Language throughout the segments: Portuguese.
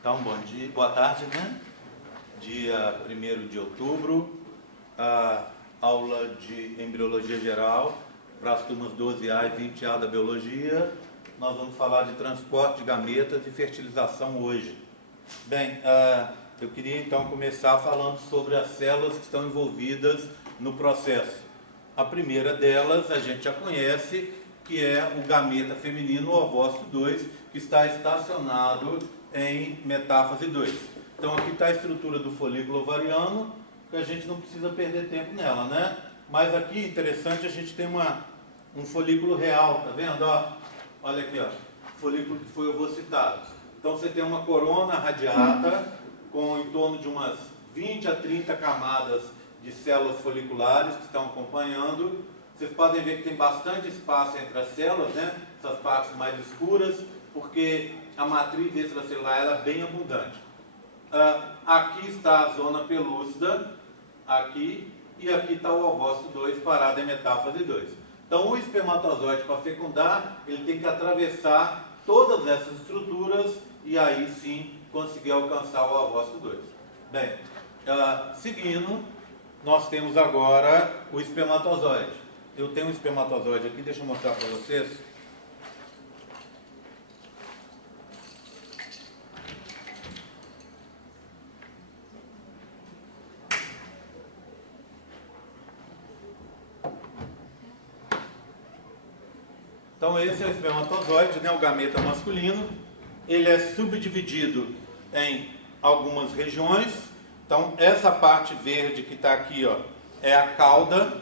Então, bom dia, boa tarde, né? Dia 1º de outubro, a aula de embriologia geral para as turmas 12A e 20A da biologia. Nós vamos falar de transporte de gametas e fertilização hoje. Bem, eu queria então começar falando sobre as células que estão envolvidas no processo. A primeira delas a gente já conhece, que é o gameta feminino, o ovócito 2, que está estacionado em metáfase 2. Então aqui está a estrutura do folículo ovariano, que a gente não precisa perder tempo nela, né? Mas aqui, interessante, a gente tem um folículo real, tá vendo? Ó, olha aqui, ó, folículo que foi ovocitado. Então você tem uma corona radiata com em torno de umas 20 a 30 camadas de células foliculares que estão acompanhando. Vocês podem ver que tem bastante espaço entre as células, né? Essas partes mais escuras, porque a matriz extracelular ela é bem abundante. Aqui está a zona pelúcida, aqui, e aqui está o ovócito 2 parado em metáfase 2. Então o espermatozoide, para fecundar, ele tem que atravessar todas essas estruturas e aí sim conseguir alcançar o ovócito 2. Bem, seguindo, nós temos agora o espermatozoide. Eu tenho um espermatozoide aqui, deixa eu mostrar para vocês. Então esse é o espermatozoide, né, o gameta masculino. Ele é subdividido em algumas regiões. Então essa parte verde que está aqui, ó, é a cauda.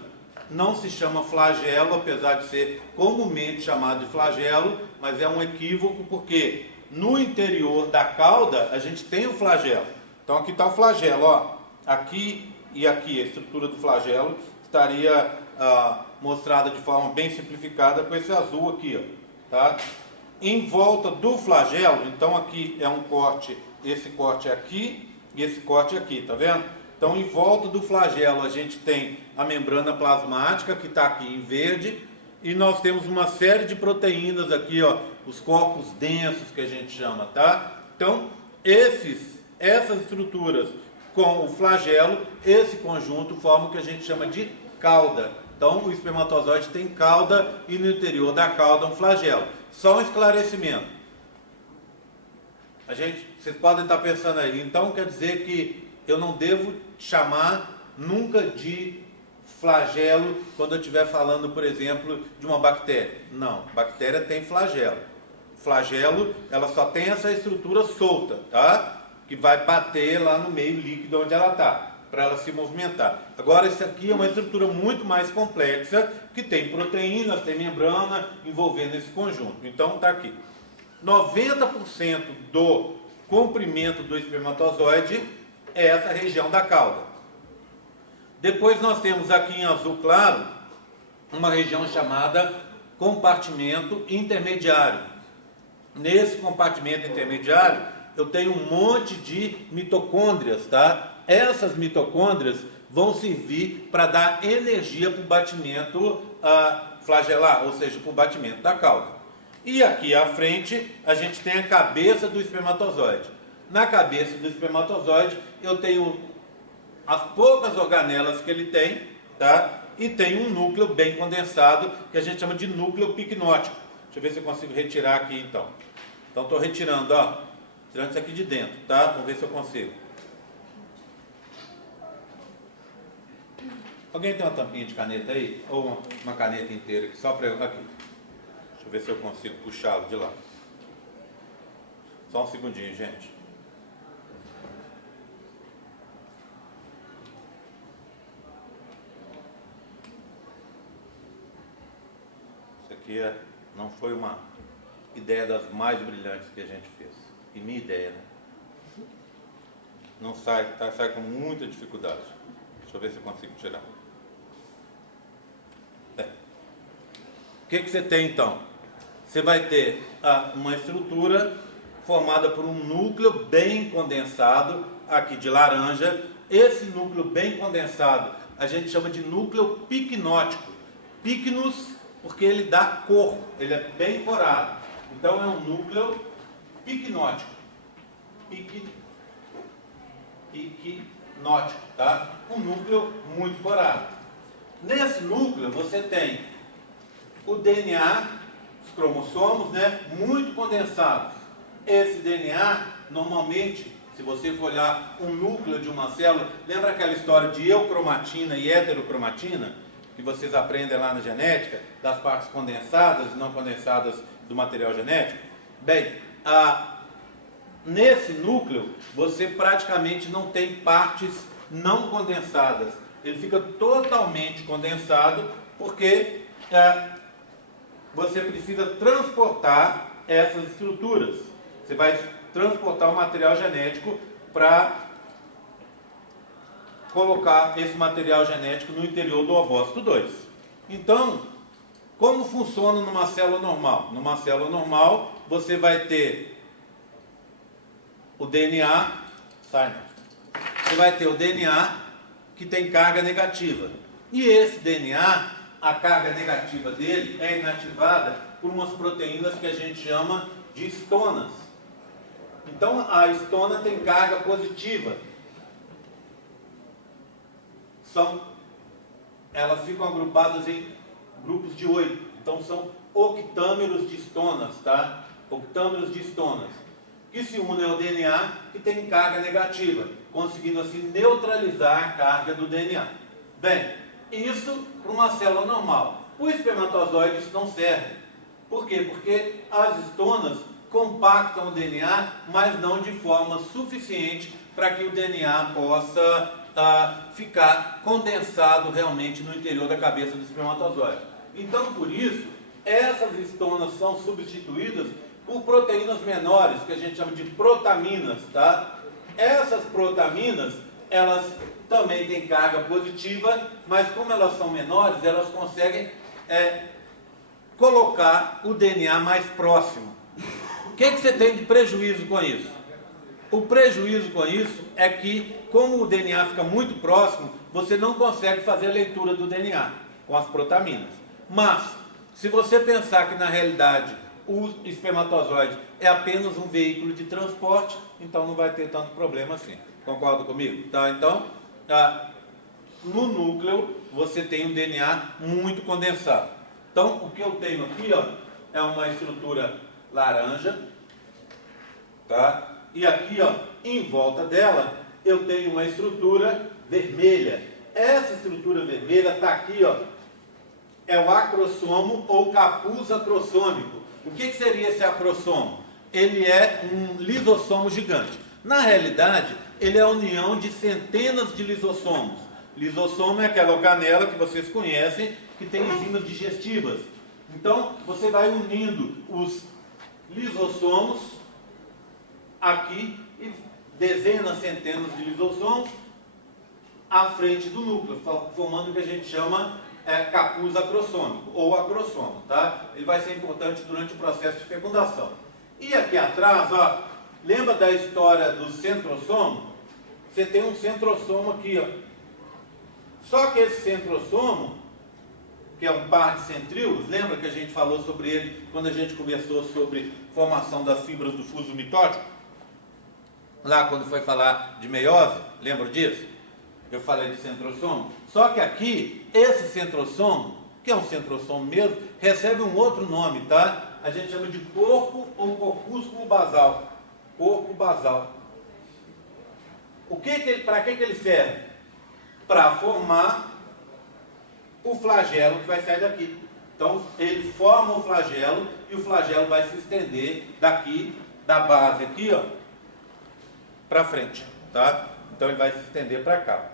Não se chama flagelo, apesar de ser comumente chamado de flagelo, mas é um equívoco porque no interior da cauda a gente tem o flagelo. Então aqui está o flagelo, ó, aqui e aqui a estrutura do flagelo estaria mostrada de forma bem simplificada com esse azul aqui, ó, tá? Em volta do flagelo, então aqui é um corte, esse corte é aqui e esse corte é aqui, tá vendo? Então em volta do flagelo a gente tem a membrana plasmática que está aqui em verde e nós temos uma série de proteínas aqui, ó, os corpos densos que a gente chama, tá? Então essas estruturas com o flagelo, esse conjunto forma o que a gente chama de cauda. Então o espermatozoide tem cauda e no interior da cauda um flagelo. Só um esclarecimento. Vocês podem estar pensando aí, então quer dizer que eu não devo chamar nunca de flagelo quando eu estiver falando, por exemplo, de uma bactéria. Não, bactéria tem flagelo. Flagelo, ela só tem essa estrutura solta, tá? Que vai bater lá no meio líquido onde ela está, para ela se movimentar. Agora, isso aqui é uma estrutura muito mais complexa, que tem proteínas, tem membrana envolvendo esse conjunto. Então, está aqui. 90% do comprimento do espermatozoide é essa região da cauda. Depois nós temos aqui em azul claro, uma região chamada compartimento intermediário. Nesse compartimento intermediário, eu tenho um monte de mitocôndrias, tá? Essas mitocôndrias vão servir para dar energia para o batimento flagelar, ou seja, para o batimento da cauda. E aqui à frente a gente tem a cabeça do espermatozoide. Na cabeça do espermatozoide eu tenho as poucas organelas que ele tem, tá? E tem um núcleo bem condensado que a gente chama de núcleo picnótico. Deixa eu ver se eu consigo retirar aqui então. Então estou retirando, ó, tirando isso aqui de dentro, tá? Vamos ver se eu consigo. Alguém tem uma tampinha de caneta aí? Ou uma caneta inteira aqui, só para eu... Aqui. Deixa eu ver se eu consigo puxá-lo de lá. Só um segundinho, gente. Isso aqui não foi uma ideia das mais brilhantes que a gente fez. E minha ideia, né? Não sai, sai com muita dificuldade. Deixa eu ver se eu consigo tirar. O que você tem então? Você vai ter uma estrutura formada por um núcleo bem condensado, aqui de laranja. Esse núcleo bem condensado a gente chama de núcleo picnótico. Picnus, porque ele dá cor, ele é bem corado. Então é um núcleo picnótico. equinótico, tá? Um núcleo muito corado. Nesse núcleo você tem o DNA, os cromossomos, né, muito condensados. Esse DNA, normalmente, se você for olhar um núcleo de uma célula, lembra aquela história de eucromatina e heterocromatina, que vocês aprendem lá na genética, das partes condensadas e não condensadas do material genético? Bem, nesse núcleo, você praticamente não tem partes não condensadas. Ele fica totalmente condensado, porque você precisa transportar essas estruturas. Você vai transportar o material genético para colocar esse material genético no interior do ovócito 2. Então, como funciona numa célula normal? Numa célula normal, você vai ter o DNA, você vai ter o DNA que tem carga negativa. E esse DNA, a carga negativa dele é inativada por umas proteínas que a gente chama de estonas. Então, a estona tem carga positiva. Elas ficam agrupadas em grupos de 8. Então, são octâmeros de estonas, tá? Octâmeros de estonas, que se unem ao DNA que tem carga negativa, conseguindo assim neutralizar a carga do DNA. Bem, isso para uma célula normal. O espermatozoide isso não serve. Por quê? Porque as estonas compactam o DNA, mas não de forma suficiente para que o DNA possa ficar condensado realmente no interior da cabeça do espermatozoide. Então, por isso, essas estonas são substituídas por proteínas menores, que a gente chama de protaminas, tá? Essas protaminas, elas também têm carga positiva, mas como elas são menores, elas conseguem colocar o DNA mais próximo. O que você tem de prejuízo com isso? O prejuízo com isso é que, como o DNA fica muito próximo, você não consegue fazer a leitura do DNA com as protaminas. Mas, se você pensar que na realidade o espermatozoide é apenas um veículo de transporte, então não vai ter tanto problema assim. Concorda comigo? Tá? Então, no núcleo você tem um DNA muito condensado. Então, o que eu tenho aqui, ó, é uma estrutura laranja, tá? E aqui, ó, em volta dela, eu tenho uma estrutura vermelha. Essa estrutura vermelha está aqui, ó, é o acrossomo ou capuz acrossômico. O que seria esse acrossomo? Ele é um lisossomo gigante. Na realidade, ele é a união de centenas de lisossomos. Lisossomo é aquela organela que vocês conhecem, que tem enzimas digestivas. Então, você vai unindo os lisossomos aqui e dezenas, centenas de lisossomos à frente do núcleo, formando o que a gente chama capuz acrossômico ou acrossomo, tá? Ele vai ser importante durante o processo de fecundação. E aqui atrás, ó, lembra da história do centrossomo? Você tem um centrossomo aqui, ó. Só que esse centrossomo, que é um par de centríolos, lembra que a gente falou sobre ele quando a gente conversou sobre formação das fibras do fuso mitótico? Lá quando foi falar de meiose, lembra disso? Eu falei de centrossomo. Só que aqui, esse centrossomo, que é um centrossomo mesmo, recebe um outro nome, tá? A gente chama de corpo ou corpúsculo basal. Corpo basal. Para que ele serve? Para formar o flagelo que vai sair daqui. Então, ele forma o flagelo e o flagelo vai se estender daqui, da base aqui, ó, para frente, tá? Então, ele vai se estender para cá.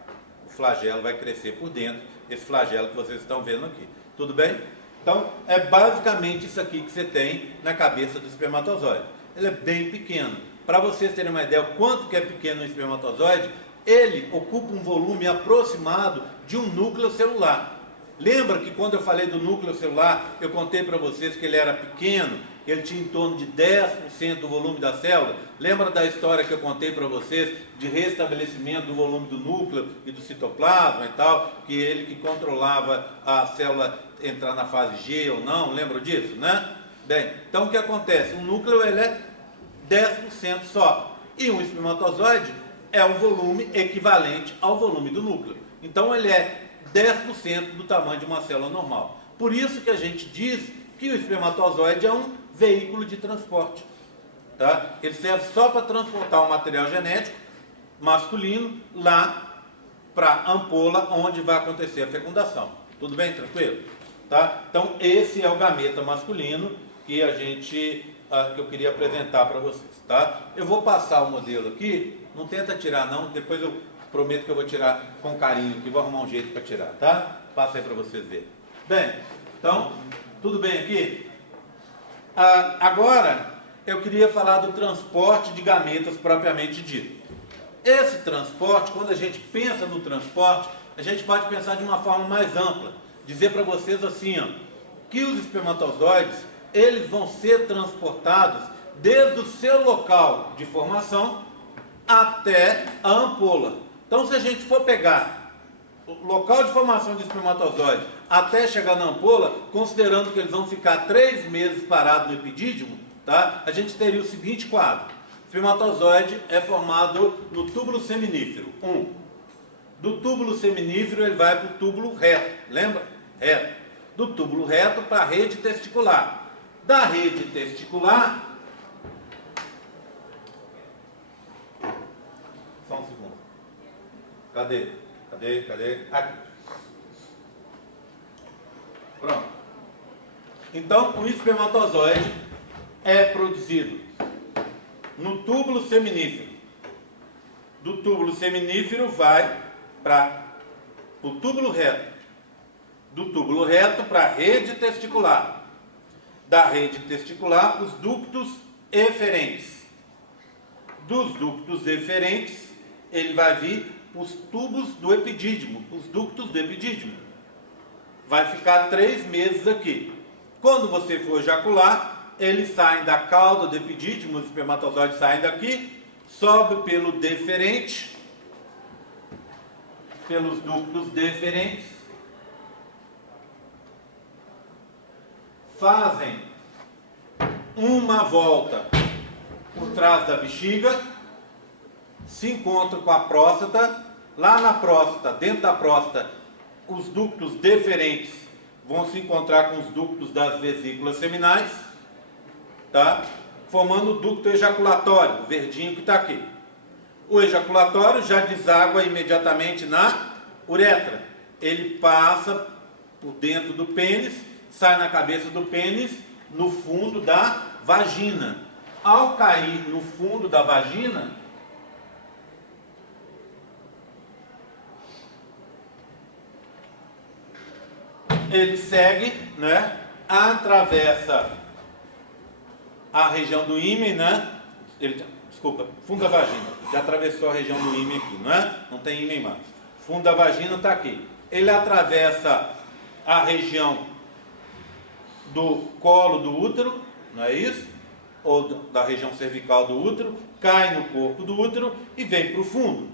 O flagelo vai crescer por dentro, esse flagelo que vocês estão vendo aqui. Tudo bem? Então, é basicamente isso aqui que você tem na cabeça do espermatozoide. Ele é bem pequeno. Para vocês terem uma ideia o quanto que é pequeno o espermatozoide, ele ocupa um volume aproximado de um núcleo celular. Lembra que quando eu falei do núcleo celular, eu contei para vocês que ele era pequeno, ele tinha em torno de 10% do volume da célula? Lembra da história que eu contei para vocês de restabelecimento do volume do núcleo e do citoplasma e tal, que ele que controlava a célula entrar na fase G ou não? Lembra disso, né? Bem, então o que acontece? O núcleo ele é 10% só, e um espermatozoide é um volume equivalente ao volume do núcleo. Então ele é 10% do tamanho de uma célula normal. Por isso que a gente diz que o espermatozoide é um veículo de transporte. Tá? Ele serve só para transportar o material genético masculino lá para a ampola onde vai acontecer a fecundação. Tudo bem? Tranquilo? Tá? Então esse é o gameta masculino que eu queria apresentar para vocês. Tá? Eu vou passar o modelo aqui, não tenta tirar não, depois eu prometo que eu vou tirar com carinho, que vou arrumar um jeito para tirar, tá? Passa aí para vocês verem. Bem, então, tudo bem aqui? Agora, eu queria falar do transporte de gametas propriamente dito. Esse transporte, quando a gente pensa no transporte, a gente pode pensar de uma forma mais ampla. Dizer para vocês assim, ó, que os espermatozoides, eles vão ser transportados desde o seu local de formação até a ampola. Então, se a gente for pegar o local de formação de espermatozoide até chegar na ampola, considerando que eles vão ficar 3 meses parados no epidídimo, tá? A gente teria o seguinte quadro. O espermatozoide é formado no túbulo seminífero. Do túbulo seminífero ele vai para o túbulo reto, lembra? Reto. Do túbulo reto para a rede testicular. Da rede testicular... Só um segundo. Cadê? Aqui. Pronto. Então, o espermatozoide é produzido no túbulo seminífero. Do túbulo seminífero vai para o túbulo reto. Do túbulo reto para a rede testicular. Da rede testicular, os ductos eferentes. Dos ductos eferentes, ele vai vir os tubos do epidídimo, os ductos do epidídimo. Vai ficar 3 meses aqui. Quando você for ejacular, eles saem da cauda do epidídimo, os espermatozoides saem daqui, sobe pelo deferente, pelos ductos deferentes, fazem uma volta por trás da bexiga, se encontram com a próstata. Lá na próstata, dentro da próstata, os ductos deferentes vão se encontrar com os ductos das vesículas seminais, tá? Formando o ducto ejaculatório, o verdinho que está aqui. O ejaculatório já deságua imediatamente na uretra. Ele passa por dentro do pênis, sai na cabeça do pênis, no fundo da vagina. Ao cair no fundo da vagina, ele segue, né? Atravessa a região do ímen, né? Fundo da vagina. Já atravessou a região do ímen aqui, não é? Não tem ímen mais. Fundo da vagina está aqui. Ele atravessa a região do colo do útero, não é isso? Ou da região cervical do útero, cai no corpo do útero e vem para o fundo.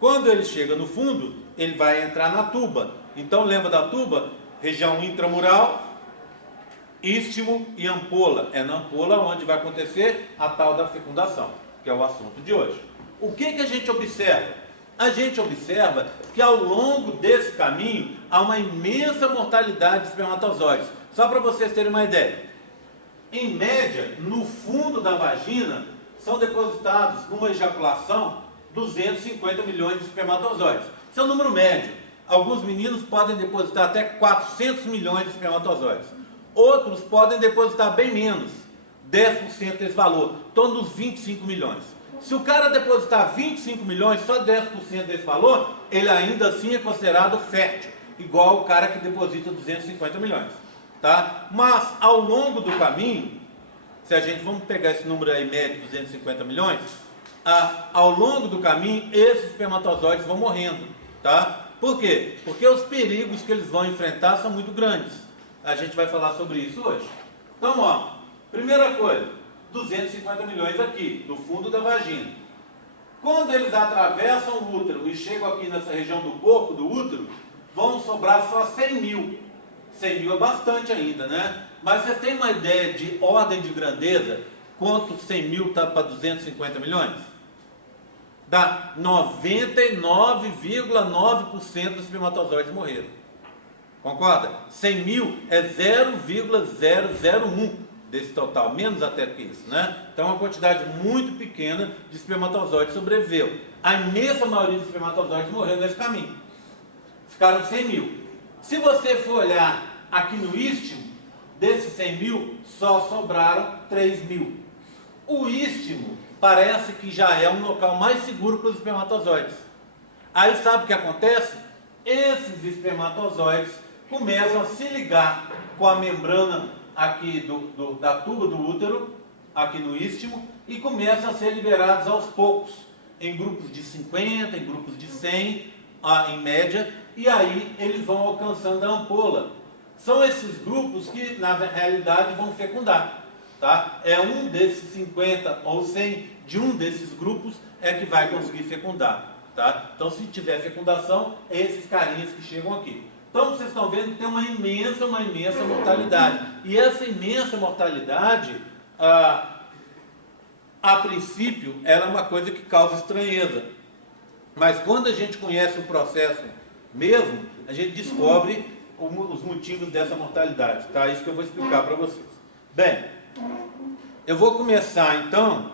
Quando ele chega no fundo, ele vai entrar na tuba. Então lembra da tuba? Região intramural, istmo e ampola. É na ampola onde vai acontecer a tal da fecundação, que é o assunto de hoje. O que a gente observa? A gente observa que ao longo desse caminho há uma imensa mortalidade de espermatozoides. Só para vocês terem uma ideia. Em média, no fundo da vagina, são depositados, numa ejaculação, 250 milhões de espermatozoides. Isso é um número médio. Alguns meninos podem depositar até 400 milhões de espermatozoides. Outros podem depositar bem menos, 10% desse valor, em torno dos 25 milhões. Se o cara depositar 25 milhões, só 10% desse valor, ele ainda assim é considerado fértil, igual o cara que deposita 250 milhões. Tá? Mas, ao longo do caminho, se a gente, vamos pegar esse número aí médio, 250 milhões, ao longo do caminho, esses espermatozoides vão morrendo. Tá? Por quê? Porque os perigos que eles vão enfrentar são muito grandes. A gente vai falar sobre isso hoje. Então, ó, primeira coisa, 250 milhões aqui, no fundo da vagina. Quando eles atravessam o útero e chegam aqui nessa região do corpo do útero, vão sobrar só 100 mil. 100 mil é bastante ainda, né? Mas você tem uma ideia de ordem de grandeza? Quanto 100 mil está para 250 milhões? Dá 99,9% dos espermatozoides morreram. Concorda? 100 mil é 0,001 desse total, menos até que isso, né? Então, uma quantidade muito pequena de espermatozoides sobreviveu. A imensa maioria dos espermatozoides morreu nesse caminho. Ficaram 100 mil. Se você for olhar aqui no istmo, desses 100 mil, só sobraram 3 mil. O istmo parece que já é um local mais seguro para os espermatozoides. Aí sabe o que acontece? Esses espermatozoides começam a se ligar com a membrana aqui da tuba do útero, aqui no istmo, e começam a ser liberados aos poucos, em grupos de 50, em grupos de 100, em média, e aí eles vão alcançando a ampola. São esses grupos que, na realidade, vão fecundar. Tá? É um desses 50 ou 100 de um desses grupos é que vai conseguir fecundar. Tá? Então, se tiver fecundação, é esses carinhas que chegam aqui. Então, vocês estão vendo que tem uma imensa mortalidade. E essa imensa mortalidade, a princípio, ela é uma coisa que causa estranheza. Mas quando a gente conhece o processo mesmo, a gente descobre os motivos dessa mortalidade. Tá? Isso que eu vou explicar para vocês. Bem, eu vou começar então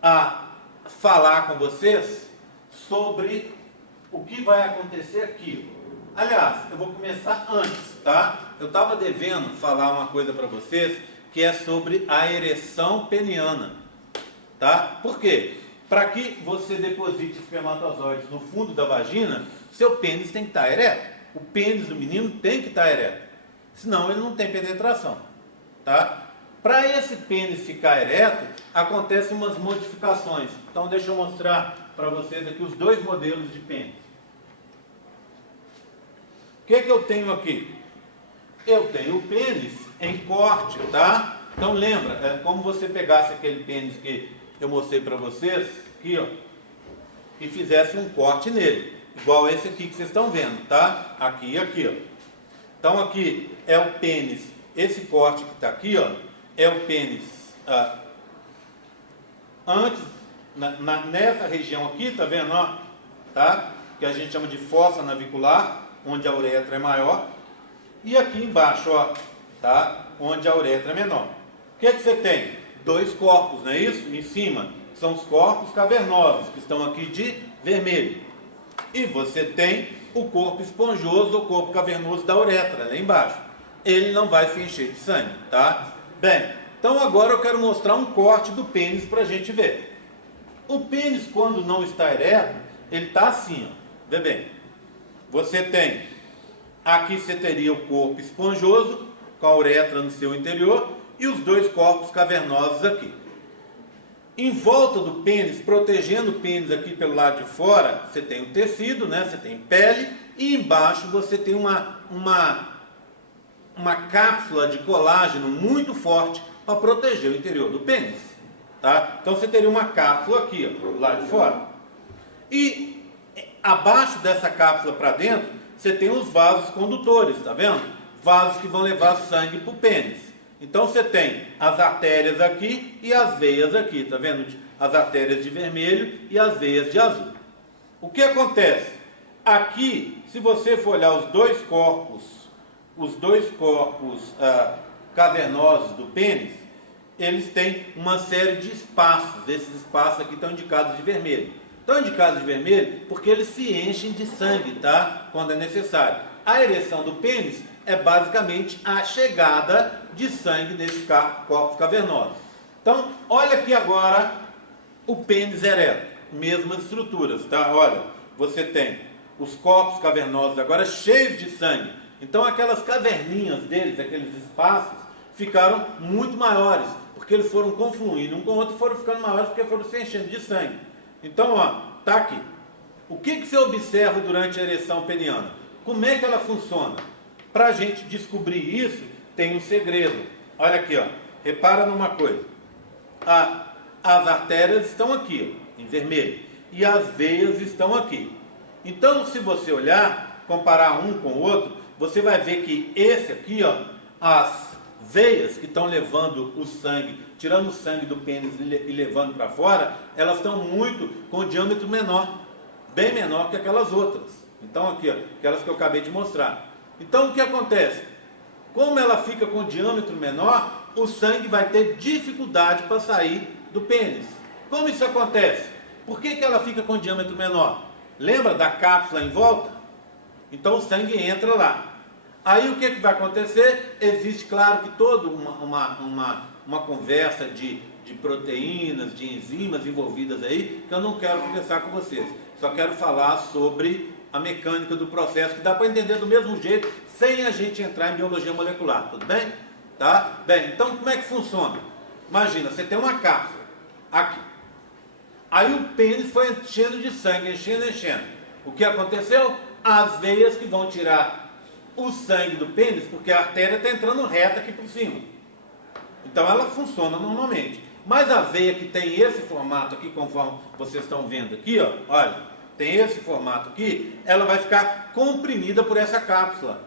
a falar com vocês sobre o que vai acontecer aqui. Aliás, eu vou começar antes, tá? Eu estava devendo falar uma coisa para vocês que é sobre a ereção peniana, tá? Por quê? Para que você deposite espermatozoides no fundo da vagina, seu pênis tem que estar ereto. O pênis do menino tem que estar ereto, senão ele não tem penetração, tá? Para esse pênis ficar ereto, acontecem umas modificações. Então, deixa eu mostrar para vocês aqui os dois modelos de pênis. O que eu tenho aqui? Eu tenho o pênis em corte, tá? Então, lembra, é como você pegasse aquele pênis que eu mostrei para vocês, aqui, ó, e fizesse um corte nele, igual esse aqui que vocês estão vendo, tá? Aqui e aqui, ó. Então, aqui é o pênis, esse corte que está aqui, ó, é o pênis antes, nessa região aqui, tá vendo, ó, tá? Que a gente chama de fossa navicular, onde a uretra é maior, e aqui embaixo, ó, tá? Onde a uretra é menor. O que você tem? Dois corpos, não é isso? Em cima são os corpos cavernosos, que estão aqui de vermelho. E você tem o corpo esponjoso, o corpo cavernoso da uretra, lá embaixo. Ele não vai se encher de sangue, tá? Bem, então agora eu quero mostrar um corte do pênis para a gente ver. O pênis, quando não está ereto, ele está assim, ó. Vê bem. Você tem, aqui você teria o corpo esponjoso, com a uretra no seu interior, e os dois corpos cavernosos aqui. Em volta do pênis, protegendo o pênis aqui pelo lado de fora, você tem o tecido, né? Você tem pele, e embaixo você tem uma cápsula de colágeno muito forte para proteger o interior do pênis, tá? Então você teria uma cápsula aqui, ó, do lado de fora. E abaixo dessa cápsula para dentro, você tem os vasos condutores, tá vendo? Vasos que vão levar sangue para o pênis. Então você tem as artérias aqui e as veias aqui, tá vendo? As artérias de vermelho e as veias de azul. O que acontece? Aqui, se você for olhar os dois corpos cavernosos do pênis, eles têm uma série de espaços. Esses espaços aqui estão indicados de vermelho. Estão indicados de vermelho porque eles se enchem de sangue, tá? Quando é necessário. A ereção do pênis é basicamente a chegada de sangue nesses corpos cavernosos. Então, olha aqui agora o pênis ereto. Mesmas estruturas, tá? Olha, você tem os corpos cavernosos agora cheios de sangue. Então, aquelas caverninhas deles, aqueles espaços, ficaram muito maiores, porque eles foram confluindo um com o outro, foram ficando maiores porque foram se enchendo de sangue. Então, ó, tá aqui. O que você observa durante a ereção peniana? Como é que ela funciona? Para a gente descobrir isso, tem um segredo. Olha aqui, ó. Repara numa coisa. As artérias estão aqui, ó, em vermelho, e as veias estão aqui. Então, se você olhar, comparar um com o outro, você vai ver que esse aqui, ó, as veias que estão levando o sangue, tirando o sangue do pênis e levando para fora, elas estão muito com diâmetro menor, bem menor que aquelas outras. Então aqui, ó, aquelas que eu acabei de mostrar. Então o que acontece? Como ela fica com diâmetro menor, o sangue vai ter dificuldade para sair do pênis. Como isso acontece? Por que ela fica com diâmetro menor? Lembra da cápsula em volta? Então o sangue entra lá. Aí o que vai acontecer? Existe, claro, que toda uma conversa de proteínas, de enzimas envolvidas aí, que eu não quero conversar com vocês. Só quero falar sobre a mecânica do processo, que dá para entender do mesmo jeito, sem a gente entrar em biologia molecular, tudo bem? Tá? Bem, então como é que funciona? Imagina, você tem uma cápsula aqui. Aí o pênis foi enchendo de sangue, enchendo. O que aconteceu? As veias que vão tirar o sangue do pênis, porque a artéria está entrando reta aqui por cima. Então ela funciona normalmente. Mas a veia que tem esse formato aqui, conforme vocês estão vendo aqui, ó, olha, tem esse formato aqui, ela vai ficar comprimida por essa cápsula.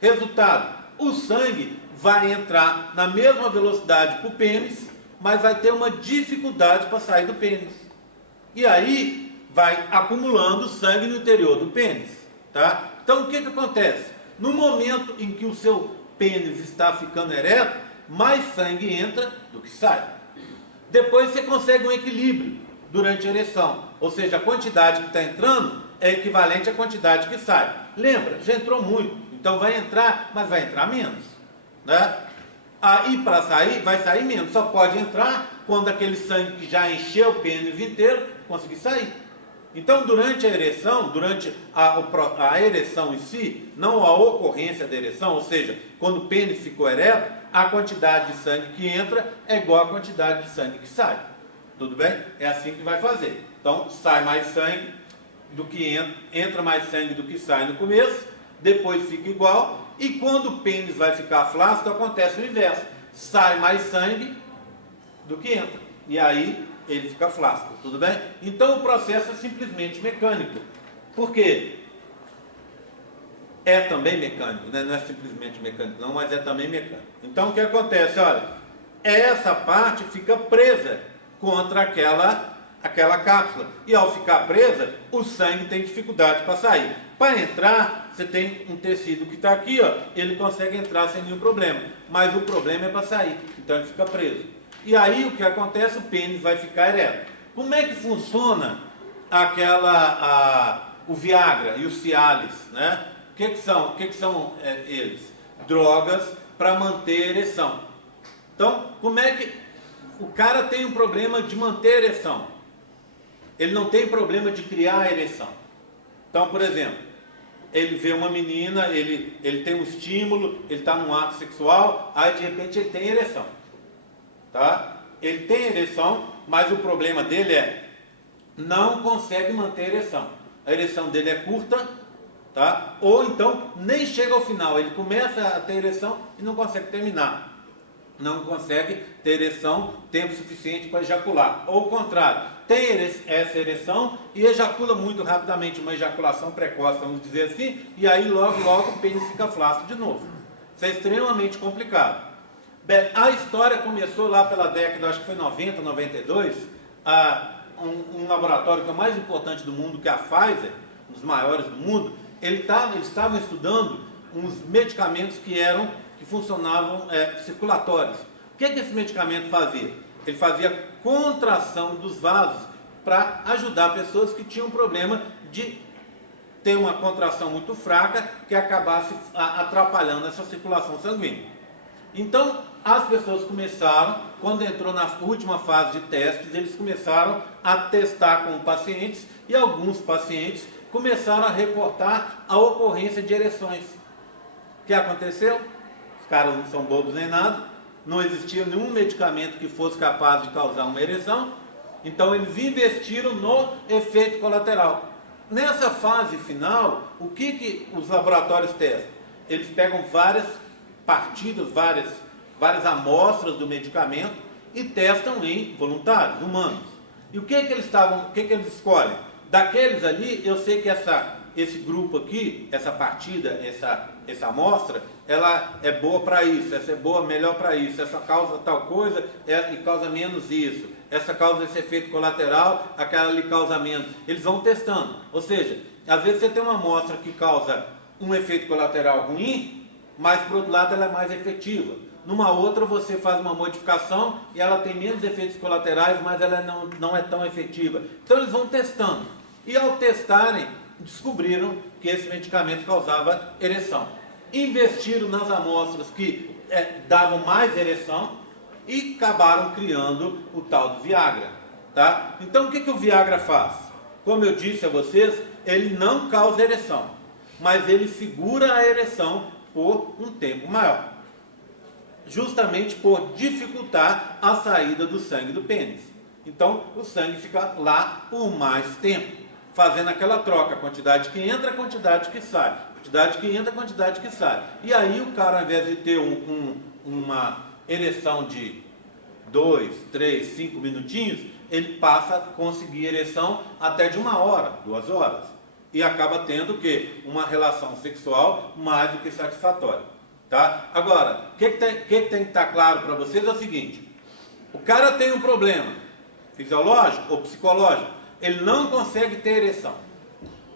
Resultado, o sangue vai entrar na mesma velocidade para o pênis, mas vai ter uma dificuldade para sair do pênis. E aí vai acumulando sangue no interior do pênis, tá? Então o que acontece? No momento em que o seu pênis está ficando ereto, mais sangue entra do que sai. Depois você consegue um equilíbrio durante a ereção, ou seja, a quantidade que está entrando é equivalente à quantidade que sai. Lembra, já entrou muito, então vai entrar, mas vai entrar menos, né? Aí para sair, vai sair menos, só pode entrar quando aquele sangue que já encheu o pênis inteiro conseguir sair. Então, durante a ereção, durante a ereção em si, não a ocorrência da ereção, ou seja, quando o pênis ficou ereto, a quantidade de sangue que entra é igual à quantidade de sangue que sai. Tudo bem? É assim que vai fazer. Então, sai mais sangue do que entra mais sangue do que sai no começo, depois fica igual, e quando o pênis vai ficar flácido, acontece o inverso. Sai mais sangue do que entra. E aí ele fica flácido, tudo bem? Então o processo é simplesmente mecânico. Por quê? É também mecânico, né? Não é simplesmente mecânico não, mas é também mecânico. Então o que acontece? Olha, essa parte fica presa contra aquela cápsula. E ao ficar presa, o sangue tem dificuldade para sair. Para entrar, você tem um tecido que está aqui, ó, ele consegue entrar sem nenhum problema. Mas o problema é para sair, então ele fica preso. E aí o que acontece? O pênis vai ficar ereto. Como é que funciona o Viagra e o Cialis, né? O que são eles? Drogas para manter a ereção. Então, como é que o cara tem um problema de manter a ereção? Ele não tem problema de criar a ereção. Então, por exemplo, ele vê uma menina, ele tem um estímulo, ele está num ato sexual, aí de repente ele tem ereção. Tá? Ele tem ereção, mas o problema dele é não consegue manter a ereção. A ereção dele é curta, tá? Ou então nem chega ao final. Ele começa a ter ereção e não consegue terminar. Não consegue ter ereção tempo suficiente para ejacular. Ou o contrário, tem essa ereção e ejacula muito rapidamente, uma ejaculação precoce, vamos dizer assim, e aí logo o pênis fica flácido de novo. Isso é extremamente complicado. Bem, a história começou lá pela década, acho que foi 90, 92, um laboratório que é o mais importante do mundo, que é a Pfizer, um dos maiores do mundo, eles estavam estudando uns medicamentos que funcionavam circulatórios. O que esse medicamento fazia? Ele fazia contração dos vasos para ajudar pessoas que tinham problema de ter uma contração muito fraca que acabasse atrapalhando essa circulação sanguínea. Então, as pessoas começaram, quando entrou na última fase de testes, eles começaram a testar com pacientes e alguns pacientes começaram a reportar a ocorrência de ereções. O que aconteceu? Os caras não são bobos nem nada, não existia nenhum medicamento que fosse capaz de causar uma ereção, então eles investiram no efeito colateral. Nessa fase final, o que os laboratórios testam? Eles pegam várias partidas, várias amostras do medicamento e testam em voluntários, humanos. E o que eles escolhem? Daqueles ali, eu sei que essa esse grupo aqui, essa partida, essa amostra, ela é boa para isso, essa é boa, melhor para isso, essa causa tal coisa e causa menos isso, essa causa esse efeito colateral, aquela ali causa menos. Eles vão testando, ou seja, às vezes você tem uma amostra que causa um efeito colateral ruim, mas por outro lado ela é mais efetiva. Numa outra você faz uma modificação e ela tem menos efeitos colaterais, mas ela não é tão efetiva. Então eles vão testando. E ao testarem, descobriram que esse medicamento causava ereção. Investiram nas amostras que davam mais ereção e acabaram criando o tal do Viagra. Tá? Então o que o Viagra faz? Como eu disse a vocês, ele não causa ereção, mas ele segura a ereção por um tempo maior, justamente por dificultar a saída do sangue do pênis. Então o sangue fica lá por mais tempo, fazendo aquela troca, a quantidade que entra, a quantidade que sai, quantidade que entra, a quantidade que sai. E aí o cara, ao invés de ter uma ereção de 2, 3, 5 minutinhos, ele passa a conseguir ereção até de 1 hora, 2 horas. E acaba tendo o quê? Uma relação sexual mais do que satisfatória. Tá? Agora, o que tem que estar claro para vocês é o seguinte: o cara tem um problema fisiológico ou psicológico, ele não consegue ter ereção.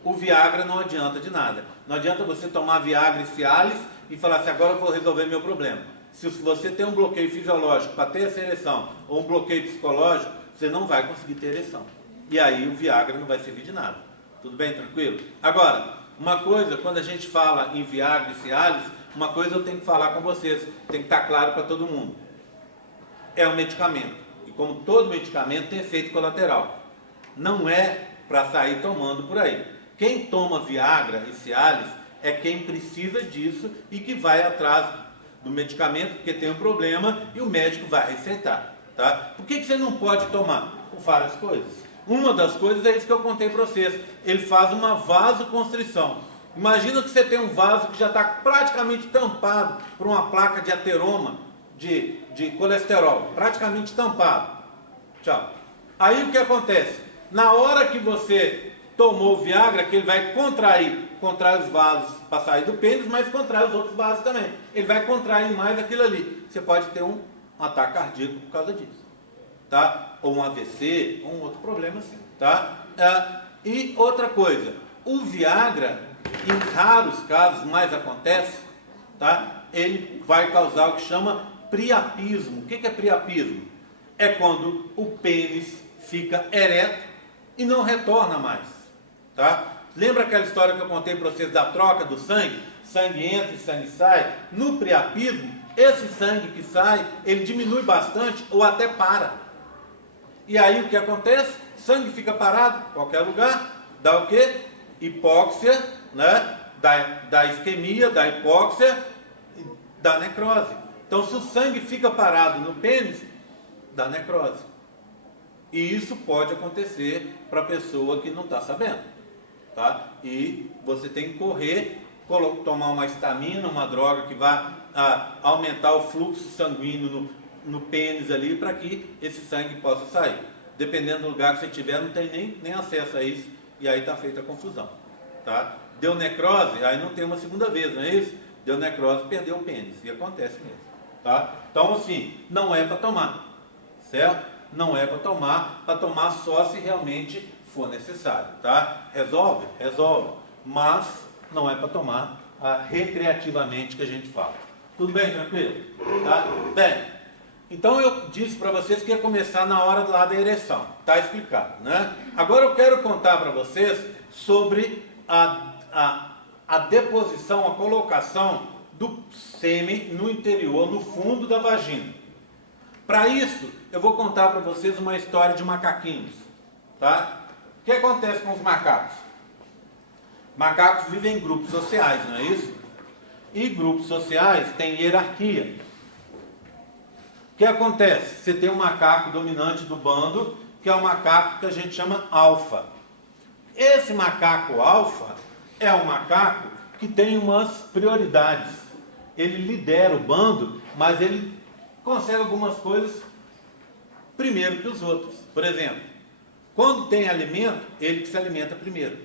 O Viagra não adianta de nada. Não adianta você tomar Viagra e Cialis e falar assim, agora eu vou resolver meu problema. Se você tem um bloqueio fisiológico para ter essa ereção, ou um bloqueio psicológico, você não vai conseguir ter ereção. E aí o Viagra não vai servir de nada. Tudo bem? Tranquilo? Agora, uma coisa, quando a gente fala em Viagra e Cialis, uma coisa eu tenho que falar com vocês, tem que estar claro para todo mundo. É um medicamento. E como todo medicamento tem efeito colateral. Não é para sair tomando por aí. Quem toma Viagra e Cialis é quem precisa disso e que vai atrás do medicamento porque tem um problema e o médico vai receitar. Tá? Por que você não pode tomar? Por várias coisas. Uma das coisas é isso que eu contei para vocês. Ele faz uma vasoconstrição. Imagina que você tem um vaso que já está praticamente tampado por uma placa de ateroma de colesterol. Praticamente tampado. Tchau. Aí o que acontece? Na hora que você tomou o Viagra, que ele vai contrair os vasos para sair do pênis, mas contrai os outros vasos também. Ele vai contrair mais aquilo ali. Você pode ter um ataque cardíaco por causa disso. Tá? Ou um AVC, ou um outro problema assim. Tá? E outra coisa, o Viagra, em raros casos, mas acontece, tá? Ele vai causar o que chama priapismo. O que é priapismo? É quando o pênis fica ereto e não retorna mais. Tá? Lembra aquela história que eu contei para vocês da troca do sangue? Sangue entra e sangue sai. No priapismo, esse sangue que sai, ele diminui bastante ou até para. E aí o que acontece? Sangue fica parado em qualquer lugar, dá o quê? Hipóxia, né? Da isquemia, da hipóxia e da necrose. Então se o sangue fica parado no pênis, dá necrose. E isso pode acontecer para a pessoa que não está sabendo. Tá? E você tem que correr, tomar uma histamina, uma droga que vai aumentar o fluxo sanguíneo no pênis ali para que esse sangue possa sair. Dependendo do lugar que você tiver, não tem nem acesso a isso e aí está feita a confusão. Tá? Deu necrose, aí não tem uma segunda vez, não é isso? Deu necrose, perdeu o pênis e acontece mesmo. Tá? Então assim, não é para tomar, certo? Não é para tomar só se realmente for necessário, tá? Resolve? Resolve, mas não é para tomar recreativamente que a gente fala. Tudo bem, tranquilo? Tá? Bem, então eu disse para vocês que ia começar na hora lá da ereção, tá explicado, né? Agora eu quero contar para vocês sobre a deposição, a colocação do sêmen no interior, no fundo da vagina. Para isso, eu vou contar para vocês uma história de macaquinhos, tá? O que acontece com os macacos? Macacos vivem em grupos sociais, não é isso? E grupos sociais têm hierarquia. O que acontece? Você tem um macaco dominante do bando, que é o macaco que a gente chama alfa. Esse macaco alfa é um macaco que tem umas prioridades. Ele lidera o bando, mas ele consegue algumas coisas primeiro que os outros. Por exemplo, quando tem alimento, ele que se alimenta primeiro.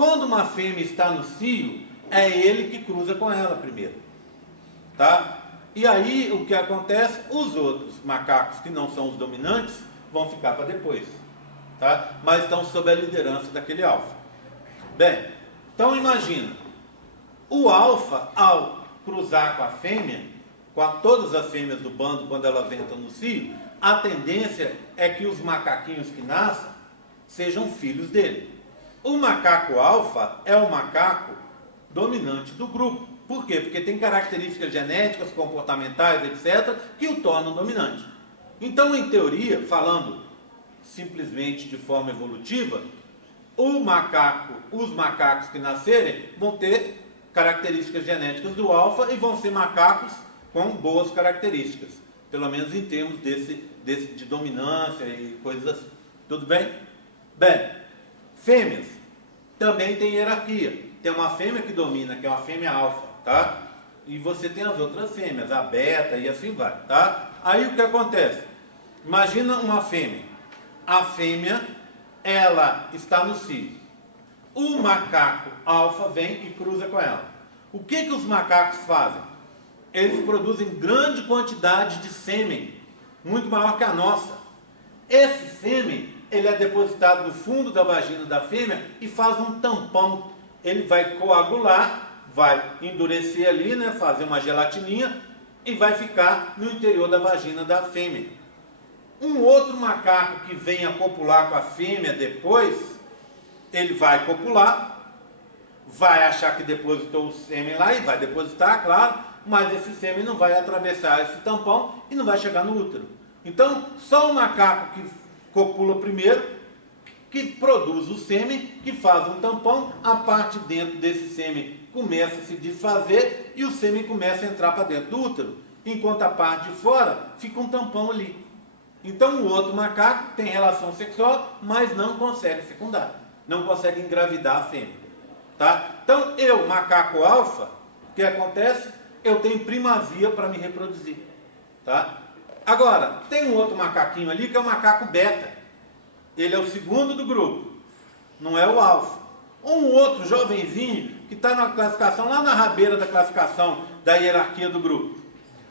Quando uma fêmea está no cio, é ele que cruza com ela primeiro, tá? E aí o que acontece? Os outros macacos que não são os dominantes vão ficar para depois, tá? Mas estão sob a liderança daquele alfa. Bem, então imagina, o alfa ao cruzar com a fêmea, todas as fêmeas do bando, quando elas entram no cio, a tendência é que os macaquinhos que nasçam sejam filhos dele. O macaco alfa é o macaco dominante do grupo. Por quê? Porque tem características genéticas, comportamentais, etc., que o tornam dominante. Então, em teoria, falando simplesmente de forma evolutiva, os macacos que nascerem vão ter características genéticas do alfa e vão ser macacos com boas características, pelo menos em termos de dominância e coisas assim. Tudo bem? Bem, fêmeas também tem hierarquia. Tem uma fêmea que domina, que é uma fêmea alfa, tá? E você tem as outras fêmeas, a beta e assim vai, tá? Aí o que acontece? Imagina uma fêmea. A fêmea, ela está no cio. O macaco alfa vem e cruza com ela. O que os macacos fazem? Eles produzem grande quantidade de sêmen, muito maior que a nossa. Esse sêmen, ele é depositado no fundo da vagina da fêmea e faz um tampão. Ele vai coagular, vai endurecer ali, né, fazer uma gelatininha e vai ficar no interior da vagina da fêmea. Um outro macaco que venha copular com a fêmea depois, ele vai copular, vai achar que depositou o sêmen lá e vai depositar, claro, mas esse sêmen não vai atravessar esse tampão e não vai chegar no útero. Então, só o macaco que copula primeiro, que produz o sêmen, que faz um tampão, a parte dentro desse sêmen começa a se desfazer e o sêmen começa a entrar para dentro do útero, enquanto a parte de fora fica um tampão ali. Então o outro macaco tem relação sexual, mas não consegue fecundar, não consegue engravidar a fêmea, tá? Então eu, macaco alfa, o que acontece? Eu tenho primazia para me reproduzir, tá? Agora, tem um outro macaquinho ali que é o macaco beta. Ele é o segundo do grupo, não é o alfa. Um outro jovenzinho que está na classificação, lá na rabeira da classificação da hierarquia do grupo.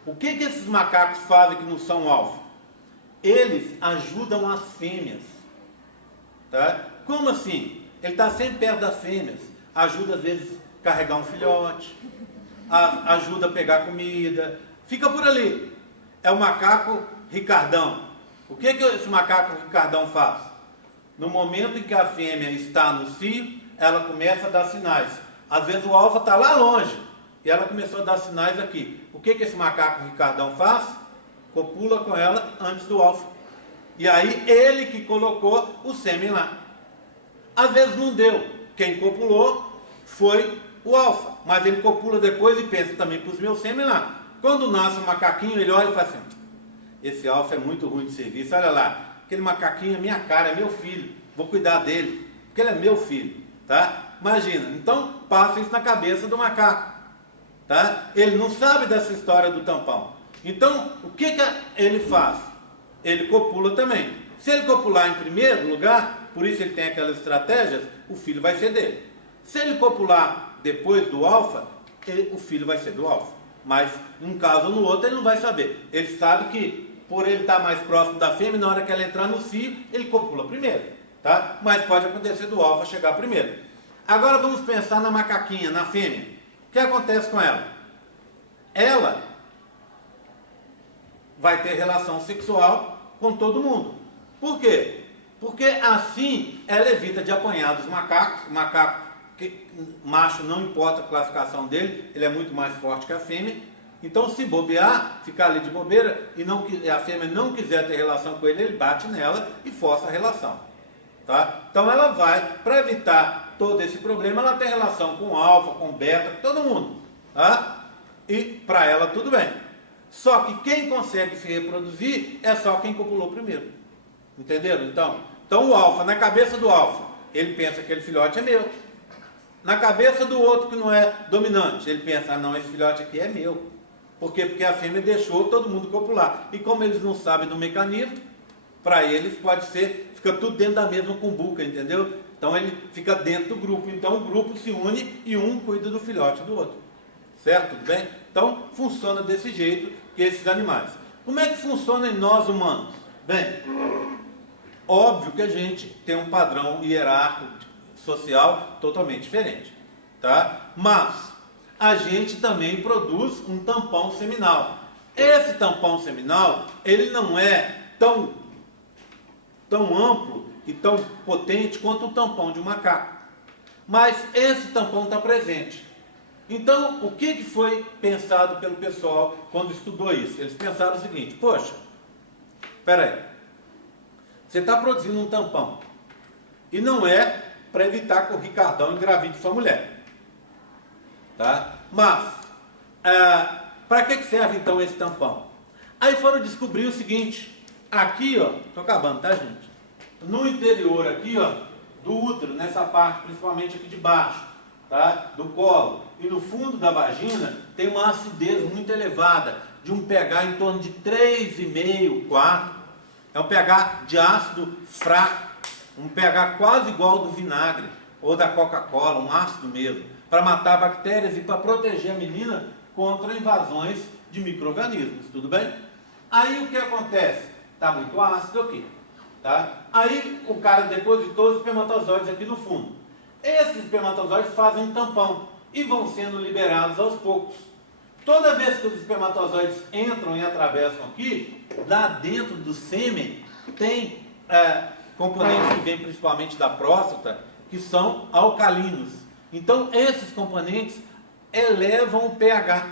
O que esses macacos fazem que não são alfa? Eles ajudam as fêmeas, tá? Como assim? Ele está sempre perto das fêmeas, ajuda às vezes a carregar um filhote, ajuda a pegar comida, fica por ali. É o macaco Ricardão. O que esse macaco Ricardão faz? No momento em que a fêmea está no cio, ela começa a dar sinais. Às vezes o alfa está lá longe e ela começou a dar sinais aqui. O que esse macaco Ricardão faz? Copula com ela antes do alfa. E aí ele que colocou o sêmen lá. Às vezes não deu. Quem copulou foi o alfa. Mas ele copula depois e pensa também para os meus sêmen lá. Quando nasce um macaquinho, ele olha e fala assim: esse alfa é muito ruim de serviço. Olha lá, aquele macaquinho é minha cara, é meu filho. Vou cuidar dele, porque ele é meu filho. Tá? Imagina. Então passa isso na cabeça do macaco. Tá? Ele não sabe dessa história do tampão. Então, o que ele faz? Ele copula também. Se ele copular em primeiro lugar, por isso ele tem aquelas estratégias, o filho vai ser dele. Se ele copular depois do alfa, o filho vai ser do alfa. Mas, num caso ou no outro, ele não vai saber. Ele sabe que, por ele estar mais próximo da fêmea, na hora que ela entrar no cio, ele copula primeiro. Tá? Mas pode acontecer do alfa chegar primeiro. Agora vamos pensar na macaquinha, na fêmea. O que acontece com ela? Ela vai ter relação sexual com todo mundo. Por quê? Porque assim ela evita de apanhar dos macacos. O macaco macho, não importa a classificação dele, ele é muito mais forte que a fêmea. Então, se bobear, ficar ali de bobeira e a fêmea não quiser ter relação com ele, ele bate nela e força a relação. Tá? Então ela vai, para evitar todo esse problema, ela tem relação com alfa, com beta, com todo mundo. Tá? E para ela tudo bem. Só que quem consegue se reproduzir é só quem copulou primeiro. Entenderam? Então o alfa, na cabeça do alfa, ele pensa que aquele filhote é meu. Na cabeça do outro que não é dominante, ele pensa: ah, não, esse filhote aqui é meu. Por quê? Porque a fêmea deixou todo mundo copular. E como eles não sabem do mecanismo, para eles pode ser, fica tudo dentro da mesma cumbuca, entendeu? Então ele fica dentro do grupo. Então o grupo se une e um cuida do filhote do outro. Certo? Tudo bem? Então funciona desse jeito que esses animais. Como é que funciona em nós humanos? Bem, óbvio que a gente tem um padrão hierárquico social totalmente diferente, tá? Mas a gente também produz um tampão seminal. Esse tampão seminal, ele não é tão amplo e tão potente quanto o tampão de um macaco. Mas esse tampão está presente. Então, o que foi pensado pelo pessoal quando estudou isso? Eles pensaram o seguinte: poxa, espera aí, você está produzindo um tampão e não é para evitar que o Ricardão engravide sua mulher, tá? Mas para que serve então esse tampão? Aí foram descobrir o seguinte: aqui, ó, tô acabando, tá, gente? No interior aqui, ó, do útero, nessa parte, principalmente aqui de baixo, tá? Do colo e no fundo da vagina, tem uma acidez muito elevada, de um pH em torno de 3,5, 4. É um pH de ácido fraco, um pH quase igual ao do vinagre ou da Coca-Cola, um ácido mesmo, para matar bactérias e para proteger a menina contra invasões de micro-organismos, tudo bem? Aí o que acontece? Está muito ácido aqui, tá? Aí o cara depositou os espermatozoides aqui no fundo. Esses espermatozoides fazem um tampão e vão sendo liberados aos poucos. Toda vez que os espermatozoides entram e atravessam aqui, lá dentro do sêmen tem componentes que vêm principalmente da próstata, que são alcalinos. Então esses componentes elevam o pH.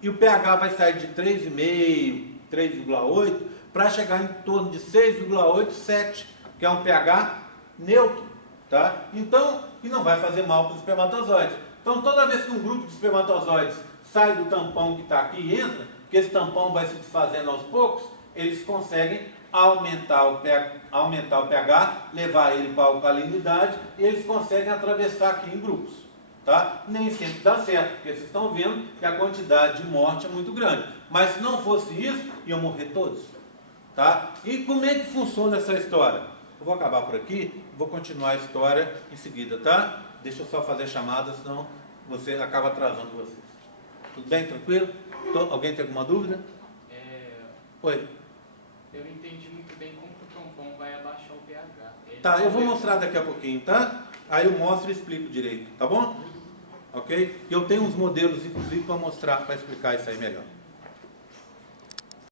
E o pH vai sair de 3,5, 3,8 para chegar em torno de 6,8, 7, que é um pH neutro, tá? Então, e não vai fazer mal para os espermatozoides. Então, toda vez que um grupo de espermatozoides sai do tampão que está aqui e entra, que esse tampão vai se desfazendo aos poucos, eles conseguem aumentar o pH, levar ele para a alcalinidade, e eles conseguem atravessar aqui em grupos, tá? Nem sempre dá certo, porque vocês estão vendo que a quantidade de morte é muito grande. Mas se não fosse isso, iam morrer todos, tá? E como é que funciona essa história? Eu vou acabar por aqui, vou continuar a história em seguida, tá? Deixa eu só fazer chamada, senão você acaba atrasando vocês. Tudo bem? Tranquilo? Alguém tem alguma dúvida? Oi. Eu entendi muito bem como que o tampão vai abaixar o pH. Tá, eu vou mostrar daqui a pouquinho, tá? Aí eu mostro e explico direito, tá bom? Ok? Eu tenho uns modelos, inclusive, para mostrar, para explicar isso aí melhor.